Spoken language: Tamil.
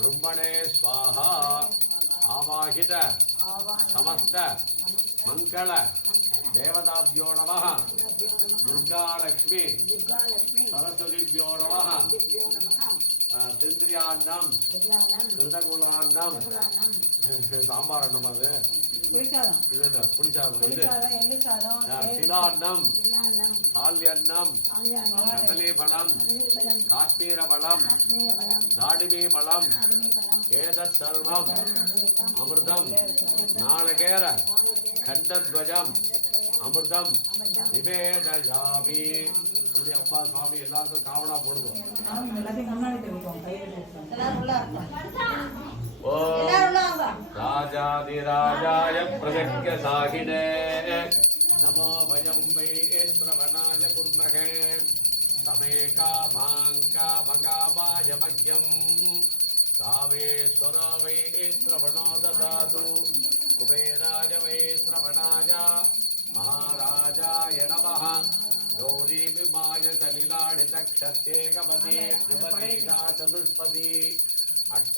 ब्रह्मणे स्वाहा आवाहित समस्त मङ्गल देवताभ्यो नमः दुर्गालक्ष्मी दुर्गालक्ष्मी सरस्वतीभ्यो नमः दिव्यो नमः तिन्द्रियान्नं கிருதகுலான்னம் சாம்பார் அன்னம் அது புளிசாதம் இது என்ன புளிசாதம் இது புளிசாதம் எள்ளு சாதம் ஆ, சிலான்னம் எல்லான்னம் தால்யன்னம் ஆஞ்சானம் கதலி பழம் கதிரிபலம் காஷ்மீர பழம் காஷ்மீரபலம் தாடிமி பழம் அடிமைபலம் ஏதத் சர்வம் அமிர்தம் நாளகேர கண்டத்வஜம் அமிர்தம் நிவேதயாமி அப்படி அப்பா சுவாமி எல்லாருக்கும் காவனா சாமி ஓம் உள்ள வாங்க ராஜாதிராஜாய பிரகட்ய சாகினே. कामाङ्कामकामायमह्यम् कामेश्वर वै श्रवणो ददातु। कुबेराय वै श्रवणाय। महाराजाय नमः। गौरीविमाय सलिलाडितक्षत्येकपदे त्रिपदे च चतुष्पदी अष्ट